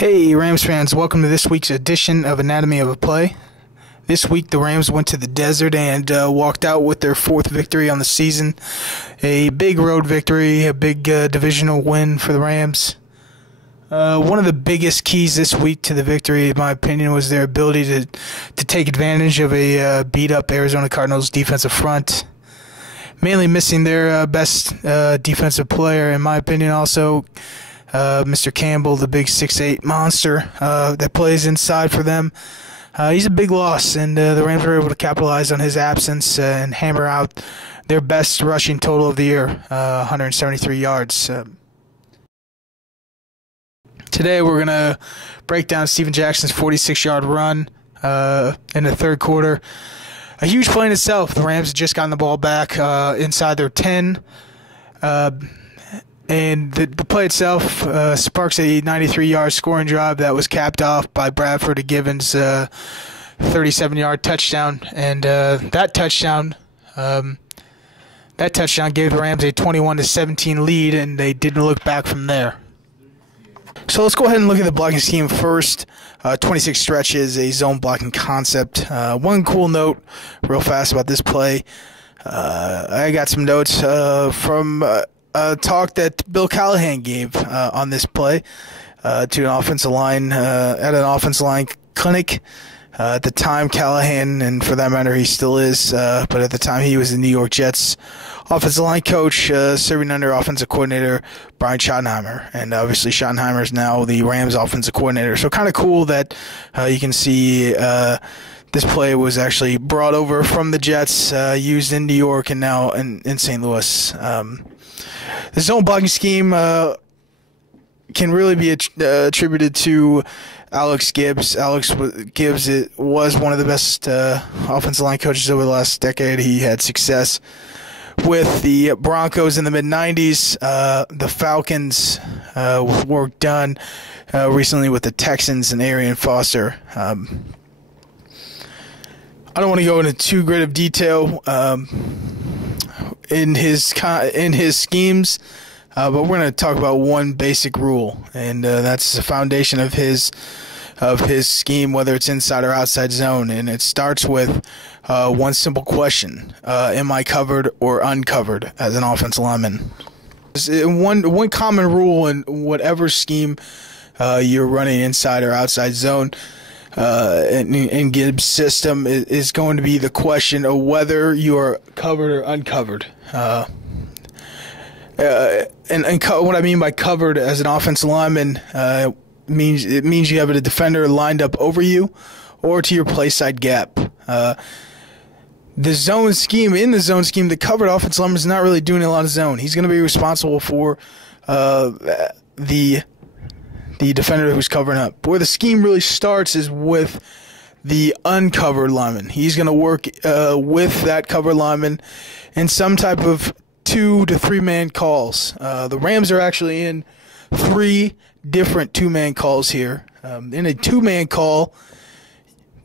Hey Rams fans, welcome to this week's edition of Anatomy of a Play. This week the Rams went to the desert and walked out with their fourth victory on the season. A big road victory, a big divisional win for the Rams. One of the biggest keys this week to the victory, in my opinion, was their ability to take advantage of a beat-up Arizona Cardinals defensive front. Mainly missing their best defensive player, in my opinion, also Mr. Campbell, the big 6'8" monster that plays inside for them. He's a big loss, and the Rams were able to capitalize on his absence and hammer out their best rushing total of the year, 173 yards. Today we're going to break down Steven Jackson's 46-yard run in the third quarter. A huge play in itself. The Rams had just gotten the ball back inside their 10. And the play itself sparks a 93-yard scoring drive that was capped off by Bradford to Givens' 37-yard touchdown. And that touchdown gave the Rams a 21-17 lead, and they didn't look back from there. So let's go ahead and look at the blocking scheme first. 26 stretches, a zone blocking concept. One cool note real fast about this play. I got some notes from talk that Bill Callahan gave on this play to an offensive line at an offensive line clinic. At the time, Callahan, and for that matter, he still is, but at the time he was the New York Jets offensive line coach, serving under offensive coordinator Brian Schottenheimer. And obviously Schottenheimer is now the Rams offensive coordinator. So kind of cool that you can see this play was actually brought over from the Jets, used in New York and now in St. Louis. The zone blocking scheme can really be attributed to Alex Gibbs. Gibbs was one of the best offensive line coaches over the last decade. He had success with the Broncos in the mid-'90s, the Falcons, with work done recently with the Texans and Arian Foster. I don't want to go into too great of detail in his schemes, but we're going to talk about one basic rule, and that's the foundation of his scheme, whether it's inside or outside zone. And it starts with one simple question: am I covered or uncovered as an offensive lineman? One common rule in whatever scheme you're running, inside or outside zone, in Gibbs' system, is going to be the question of whether you are covered or uncovered. And what I mean by covered as an offensive lineman means you have a defender lined up over you or to your play side gap. In the zone scheme, the covered offensive lineman is not really doing a lot of zone. He's going to be responsible for the defender who's covering up. Where the scheme really starts is with the uncovered lineman. He's going to work with that covered lineman in some type of 2 to 3 man calls. The Rams are actually in 3 different 2-man calls here. In a 2-man call,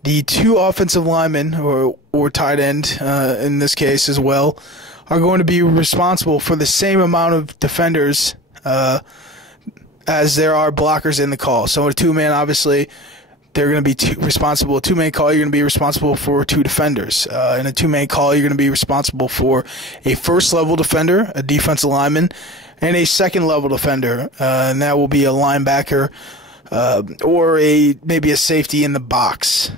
the 2 offensive linemen, or tight end in this case as well, are going to be responsible for the same amount of defenders as there are blockers in the call. So in a 2-man, obviously, they're going to be responsible. A 2-man call, you're going to be responsible for 2 defenders. In a 2-man call, you're going to be responsible for a first-level defender, a defensive lineman, and a second-level defender, and that will be a linebacker or maybe a safety in the box.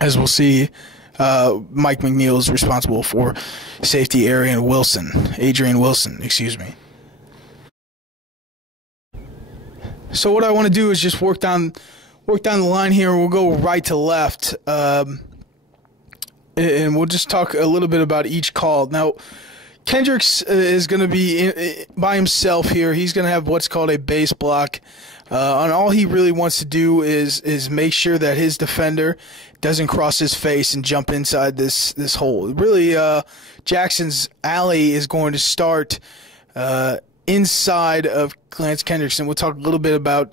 As we'll see, Mike McNeil is responsible for safety Adrian Wilson, excuse me. So what I want to do is just work down the line here. We'll go right to left, and we'll just talk a little bit about each call. Now, Kendricks is going to be by himself here. He's going to have what's called a base block. And all he really wants to do is make sure that his defender doesn't cross his face and jump inside this hole. Really, Jackson's alley is going to start inside of Lance Kendricks, and we'll talk a little bit about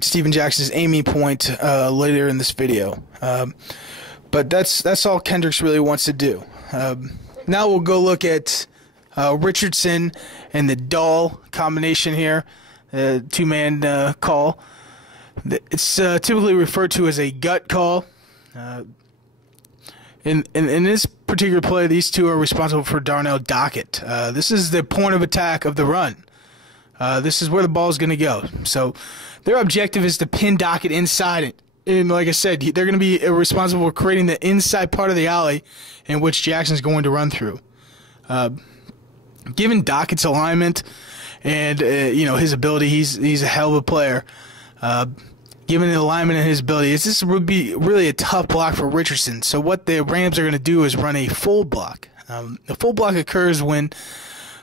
Steven Jackson's aiming point later in this video. But that's all Kendricks really wants to do. Now we'll go look at Richardson and the Dahl combination here. two-man call. It's typically referred to as a gut call. In this particular play, these two are responsible for Darnell Dockett. This is the point of attack of the run. This is where the ball is going to go. So their objective is to pin Dockett inside it. And like I said, they're going to be responsible for creating the inside part of the alley in which Jackson's going to run through. Given Dockett's alignment and his ability, he's a hell of a player. Given the alignment and his ability, this would be really a tough block for Richardson. So what the Rams are going to do is run a full block. A full block occurs when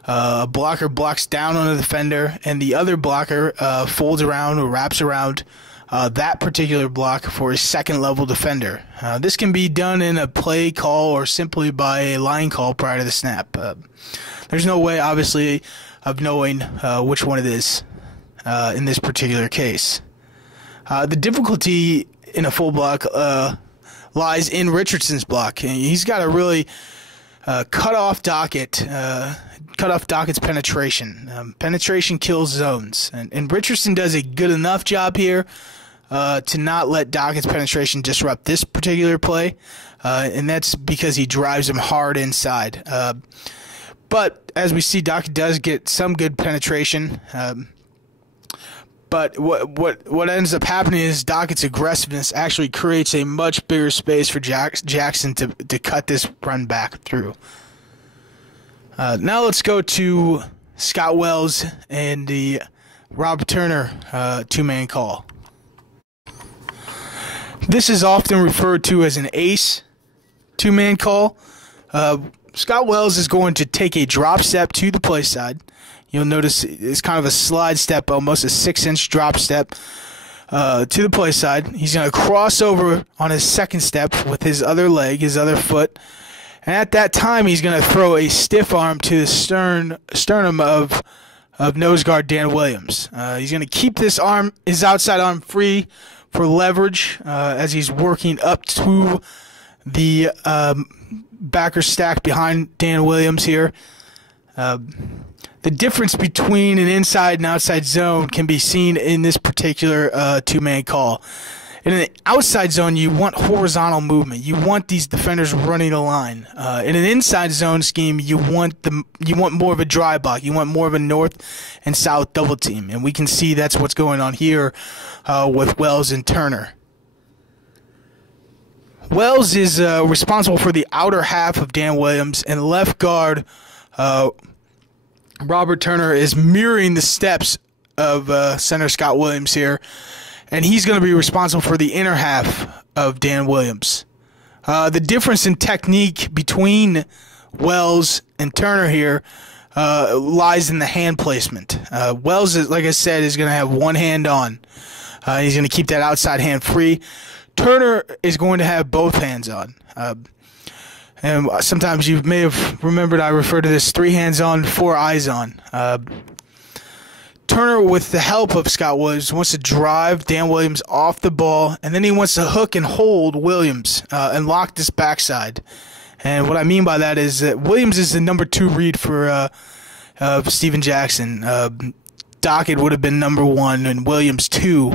a blocker blocks down on the defender and the other blocker folds around or wraps around that particular block for a second-level defender. This can be done in a play call or simply by a line call prior to the snap. There's no way, obviously, of knowing which one it is in this particular case. The difficulty in a full block lies in Richardson's block. He's got to really cut off Dockett's penetration. Penetration kills zones, and Richardson does a good enough job here to not let Dockett's penetration disrupt this particular play, and that's because he drives him hard inside. But as we see, Dockett does get some good penetration. But what ends up happening is Dockett's aggressiveness actually creates a much bigger space for Jackson to cut this run back through. Now let's go to Scott Wells and the Robert Turner two-man call. This is often referred to as an ace two-man call. Scott Wells is going to take a drop step to the play side. You'll notice it's kind of a slide step, almost a 6-inch drop step to the play side. He's going to cross over on his second step with his other leg, his other foot. And at that time, he's going to throw a stiff arm to the sternum of nose guard Dan Williams. He's going to keep his outside arm free for leverage as he's working up to the backer stack behind Dan Williams here. The difference between an inside and outside zone can be seen in this particular two-man call. In an outside zone, you want horizontal movement. You want these defenders running the line. In an inside zone scheme, you want more of a dry block. You want more of a north and south double team, and we can see that's what's going on here with Wells and Turner. Wells is responsible for the outer half of Dan Williams, and left guard Robert Turner is mirroring the steps of center Scott Williams here, and he's going to be responsible for the inner half of Dan Williams. The difference in technique between Wells and Turner here lies in the hand placement. Wells, like I said, is going to have one hand on. He's going to keep that outside hand free. Turner is going to have both hands on. And sometimes you may have remembered I refer to this 3 hands on, 4 eyes on. Turner, with the help of Scott Williams, wants to drive Dan Williams off the ball, and then he wants to hook and hold Williams and lock this backside. And what I mean by that is that Williams is the number 2 read for Steven Jackson. Dockett would have been number 1 and Williams 2.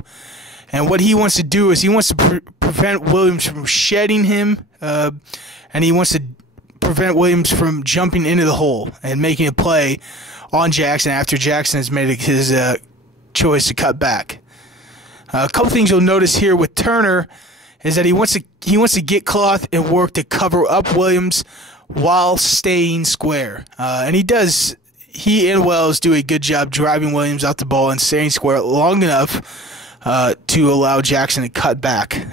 And what he wants to do is he wants to prevent Williams from shedding him, and he wants to prevent Williams from jumping into the hole and making a play on Jackson after Jackson has made his choice to cut back. A couple things you'll notice here with Turner is that he wants to get cloth and work to cover up Williams while staying square, and he does. He and Wells do a good job driving Williams out the ball and staying square long enough to allow Jackson to cut back.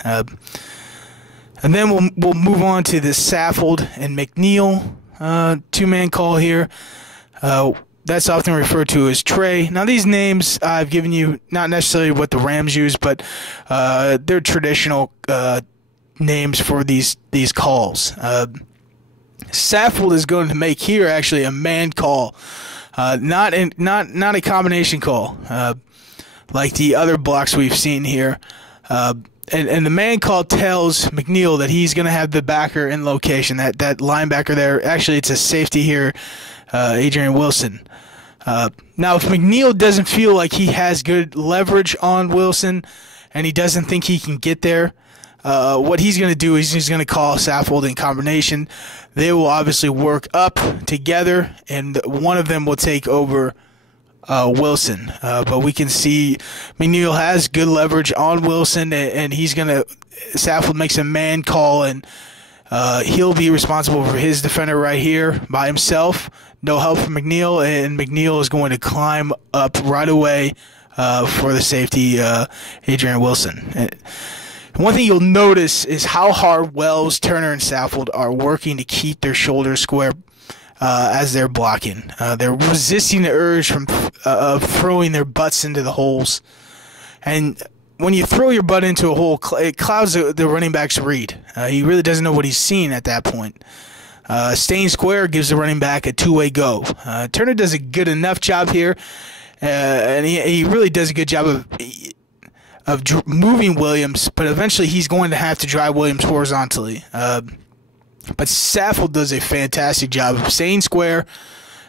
And then we'll move on to the Saffold and McNeil two-man call here. That's often referred to as Trey. Now, these names I've given you, not necessarily what the Rams use, but they're traditional names for these calls. Saffold is going to make here actually a man call, not a combination call like the other blocks we've seen here. And the man call tells McNeil that he's going to have the backer in location, that linebacker there. Actually, it's a safety here, Adrian Wilson. Now, if McNeil doesn't feel like he has good leverage on Wilson and he doesn't think he can get there, what he's going to do is he's going to call Saffold in combination. They will obviously work up together, and one of them will take over Wilson. But we can see McNeil has good leverage on Wilson, and he's going to – Saffold makes a man call, and he'll be responsible for his defender right here by himself. No help from McNeil, and McNeil is going to climb up right away for the safety, Adrian Wilson. And one thing you'll notice is how hard Wells, Turner, and Saffold are working to keep their shoulders square as they're blocking. They're resisting the urge of throwing their butts into the holes. And when you throw your butt into a hole, it clouds the running back's read. He really doesn't know what he's seeing at that point. Staying square gives the running back a two-way go. Turner does a good enough job here, and he really does a good job of moving Williams, but eventually he's going to have to drive Williams horizontally. But Saffold does a fantastic job of staying square,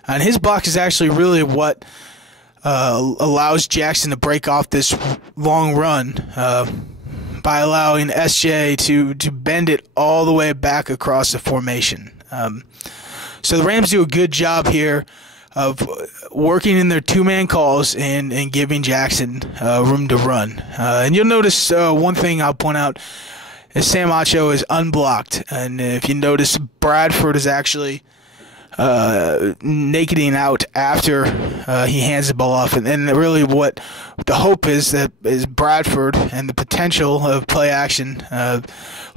and his block is actually really what allows Jackson to break off this long run by allowing SJ to bend it all the way back across the formation. So the Rams do a good job here of working in their two-man calls and giving Jackson room to run. And you'll notice one thing I'll point out is Sam Acho is unblocked. And if you notice, Bradford is actually nakeding out after he hands the ball off. And really what the hope is Bradford and the potential of play action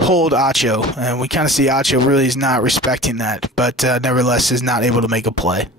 hold Acho. And we kind of see Acho really is not respecting that, but nevertheless is not able to make a play.